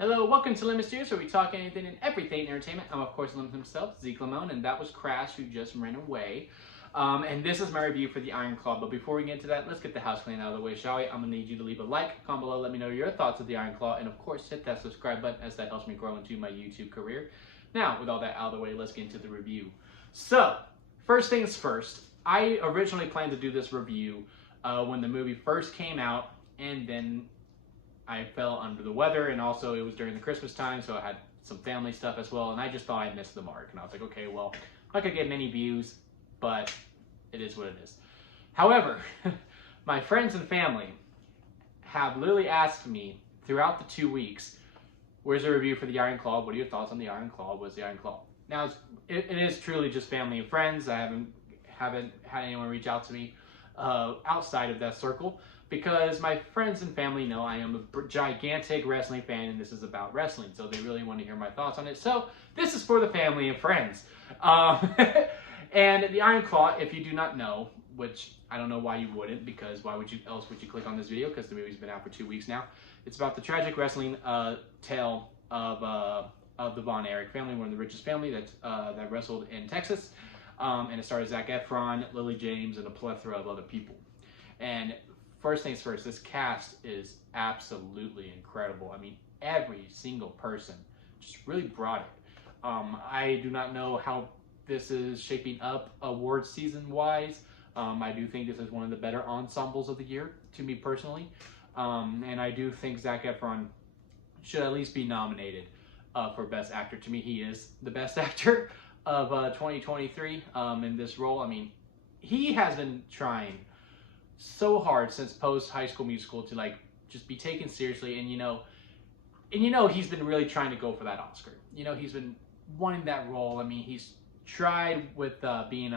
Hello, welcome to Limit Studios, where we talk anything and everything entertainment. I'm, of course, Limit himself, Zeke Lamone, and that was Crash, who just ran away. And this is my review for the Iron Claw. But before we get into that, let's get the house clean out of the way, shall we? I'm going to need you to leave a like, comment below, let me know your thoughts of the Iron Claw, and of course, hit that subscribe button, as that helps me grow into my YouTube career. Now, with all that out of the way, let's get into the review. So, first things first, I originally planned to do this review when the movie first came out, and then I fell under the weather, and also it was during the Christmas time, so I had some family stuff as well, and I just thought I missed the mark. And I was like, okay, well, I'm not gonna get many views, but it is what it is. However, my friends and family have literally asked me throughout the 2 weeks, where's the review for the Iron Claw? What are your thoughts on the Iron Claw? What's the Iron Claw? Now, it is truly just family and friends. I haven't had anyone reach out to me outside of that circle, because my friends and family know I am a gigantic wrestling fan, and this is about wrestling, so they really want to hear my thoughts on it. So this is for the family and friends. And the Iron Claw, if you do not know, which I don't know why you wouldn't, because why would you click on this video, because the movie's been out for 2 weeks now. It's about the tragic wrestling tale of the Von Erich family, one of the richest family that wrestled in Texas. And it stars Zac Efron, Lily James, and a plethora of other people. And first things first, this cast is absolutely incredible. I mean, every single person just really brought it. I do not know how this is shaping up award season wise. I do think this is one of the better ensembles of the year, to me personally. And I do think Zac Efron should at least be nominated for Best Actor. To me, he is the best actor of 2023 in this role. I mean, he has been trying so hard since post High School Musical to just be taken seriously, and he's been really trying to go for that Oscar. He's been wanting that role. I mean, he's tried with being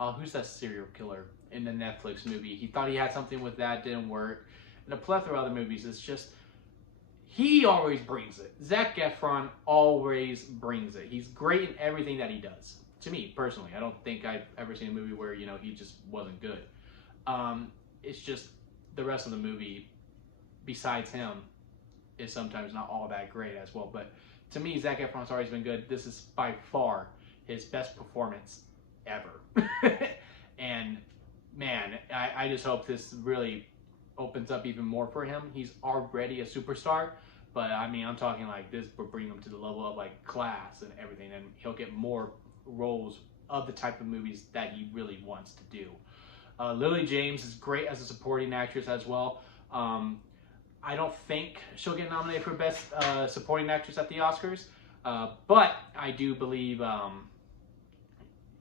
who's that serial killer in the Netflix movie? He thought he had something with that, didn't work, and a plethora of other movies. It's just, he always brings it. Zac Efron always brings it. He's great in everything that he does. To me personally, I don't think I've ever seen a movie where he just wasn't good. It's just the rest of the movie, besides him, is sometimes not all that great as well. But to me, Zac Efron's always been good. This is by far his best performance ever. And man, I just hope this really opens up even more for him. He's already a superstar, but I mean, I'm talking like this will bring him to the level of Class and everything, and he'll get more roles of the type of movies that he really wants to do. Lily James is great as a supporting actress as well. I don't think she'll get nominated for Best Supporting Actress at the Oscars, but I do believe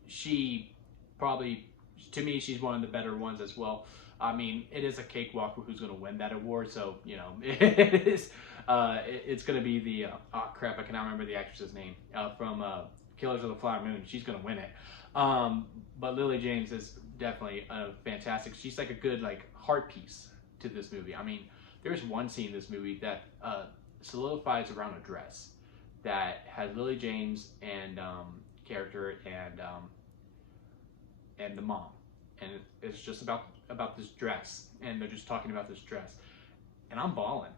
she probably, to me, she's one of the better ones as well. I mean, it is a cakewalk who's going to win that award, so it is. It's going to be the oh crap, I cannot remember the actress's name from Killers of the Flower Moon. She's going to win it. But Lily James is definitely fantastic. She's like a good heart piece to this movie. I mean, there's one scene in this movie that solidifies around a dress that has Lily James and character and the mom, and it's just about this dress, and they're just talking about this dress, and I'm bawling.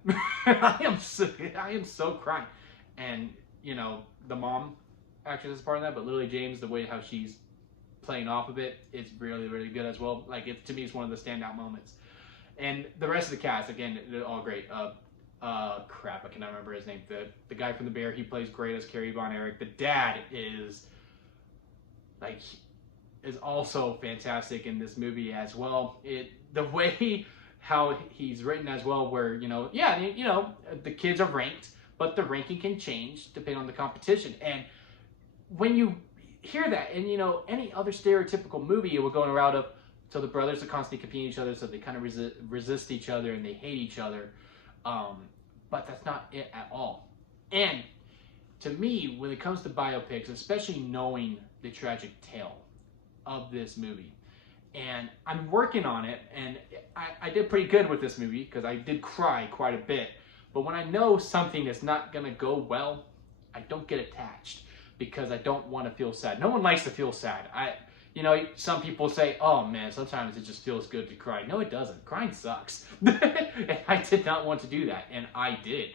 I am so crying, and the mom actually is part of that, but Lily James, the way how she's playing off of it, is really, really good as well. To me, it's one of the standout moments. And the rest of the cast, again, they're all great. Crap, I cannot remember his name. The guy from The Bear, he plays great as Kerry Von Erich. The dad is also fantastic in this movie as well. The way how he's written as well, where the kids are ranked, but the ranking can change depending on the competition. And when you hear that, and any other stereotypical movie, it will go in a route of, so the brothers are constantly competing each other, so they kind of resist each other and they hate each other. But that's not it at all. And to me, when it comes to biopics, especially knowing the tragic tale of this movie, and I'm working on it, and I did pretty good with this movie because I did cry quite a bit. But when I know something is not gonna go well, I don't get attached, because I don't want to feel sad. No one likes to feel sad. Some people say, oh man, sometimes it just feels good to cry. No, it doesn't. Crying sucks. And I did not want to do that, and I did.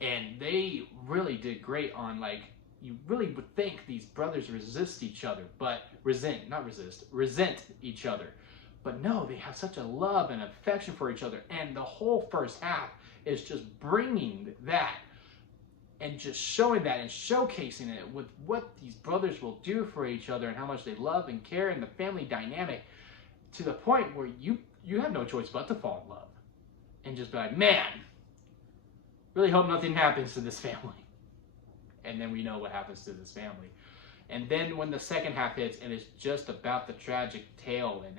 And they really did great on, like, you really would think these brothers resist each other, but resent each other. But no, they have such a love and affection for each other. And the whole first half is just bringing that and just showing that and showcasing it with what these brothers will do for each other and how much they love and care and the family dynamic, to the point where you have no choice but to fall in love and just be like, man, really hope nothing happens to this family. And then we know what happens to this family. And then when the second half hits and it's just about the tragic tale, and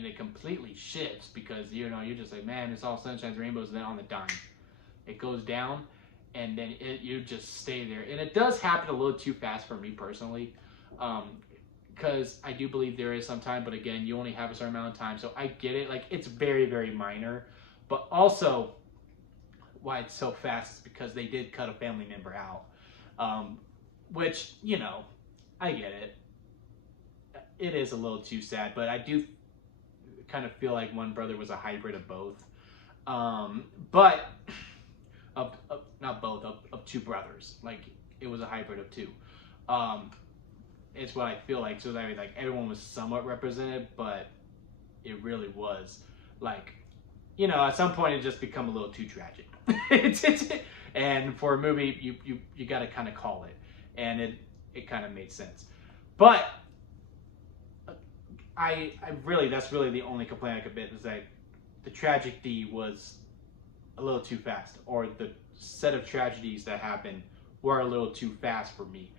it completely shifts, because you're just like, man, it's all sunshine and rainbows, and then on the dime it goes down, and then you just stay there. And it does happen a little too fast for me personally, because I do believe there is some time, but again, you only have a certain amount of time, so I get it. Like, it's very, very minor, but also why it's so fast is because they did cut a family member out, which, I get it. It is a little too sad, but I do kind of feel like one brother was a hybrid of both, but not both, of two brothers. Like, it was a hybrid of two. It's what I feel like. So that, like, everyone was somewhat represented, but it really was, like, at some point it just become a little too tragic. And for a movie, you got to kind of call it, and it kind of made sense. But I really, that's really the only complaint I could make, is that the tragedy was a little too fast, or the set of tragedies that happened were a little too fast for me.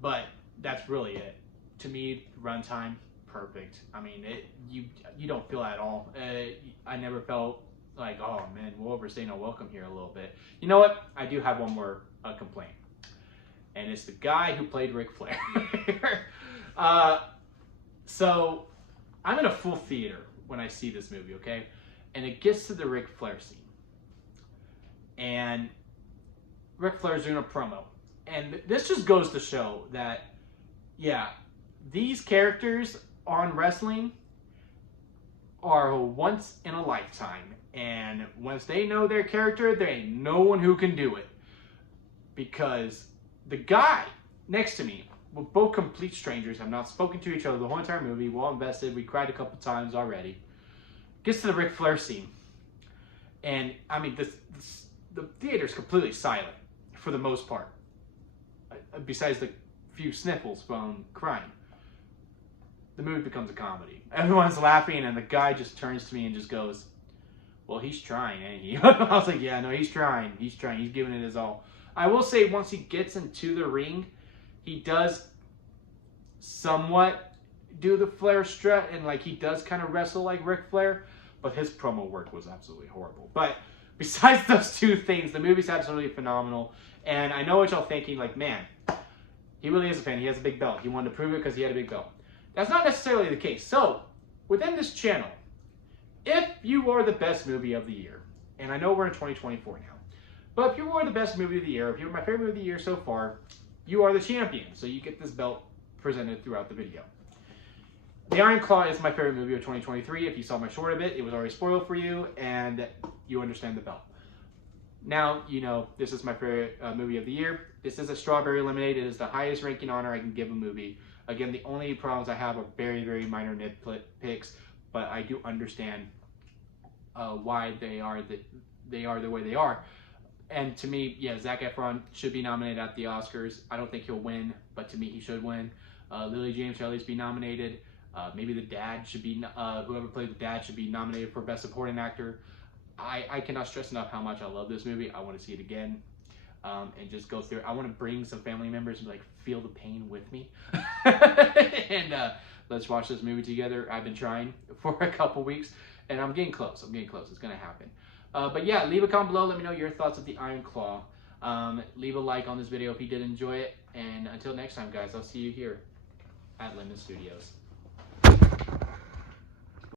But that's really it. To me, runtime, perfect. I mean, you don't feel that at all. I never felt like, oh man, we're overstaying our welcome here a little bit. You know what? I do have one more complaint, and it's the guy who played Ric Flair. So I'm in a full theater when I see this movie, okay? And it gets to the Ric Flair scene, and Ric Flair's doing a promo, and this just goes to show that, yeah, these characters on wrestling are once in a lifetime, and once they know their character, there ain't no one who can do it. Because the guy next to me, we're both complete strangers, have not spoken to each other the whole entire movie, we're all invested, we cried a couple times already, gets to the Ric Flair scene, and I mean, the theater's completely silent for the most part, besides the few sniffles from crying. The movie becomes a comedy. Everyone's laughing, and the guy just turns to me and just goes, well, he's trying, ain't he? I was like, yeah, no, he's trying. He's giving it his all. I will say, once he gets into the ring, he does somewhat do the Flair strut, and like, he does kind of wrestle like Ric Flair, but his promo work was absolutely horrible. But besides those two things, the movie's absolutely phenomenal. And I know what y'all thinking, like, man, he really is a fan. He has a big belt. He wanted to prove it because he had a big belt. That's not necessarily the case. So, within this channel, if you are the best movie of the year, and I know we're in 2024 now, but if you are the best movie of the year, if you're my favorite movie of the year so far, you are the champion. So you get this belt presented throughout the video. The Iron Claw is my favorite movie of 2023. If you saw my short of it, it was already spoiled for you, and you understand the belt. Now, you know, this is my favorite movie of the year. This is a Strawberry Lemonade. It is the highest ranking honor I can give a movie. Again, the only problems I have are very, very minor nitpicks, but I do understand why they are the way they are. And to me, yeah, Zac Efron should be nominated at the Oscars. I don't think he'll win, but to me, he should win. Lily James should at least be nominated. Maybe the dad should be, whoever played the dad should be nominated for Best Supporting Actor. I cannot stress enough how much I love this movie. I want to see it again. And just go through it. I want to bring some family members and like feel the pain with me. And let's watch this movie together. I've been trying for a couple weeks, and I'm getting close. It's going to happen. But yeah, leave a comment below. Let me know your thoughts of the Iron Claw. Leave a like on this video if you did enjoy it. And until next time, guys, I'll see you here at Lemon Studios.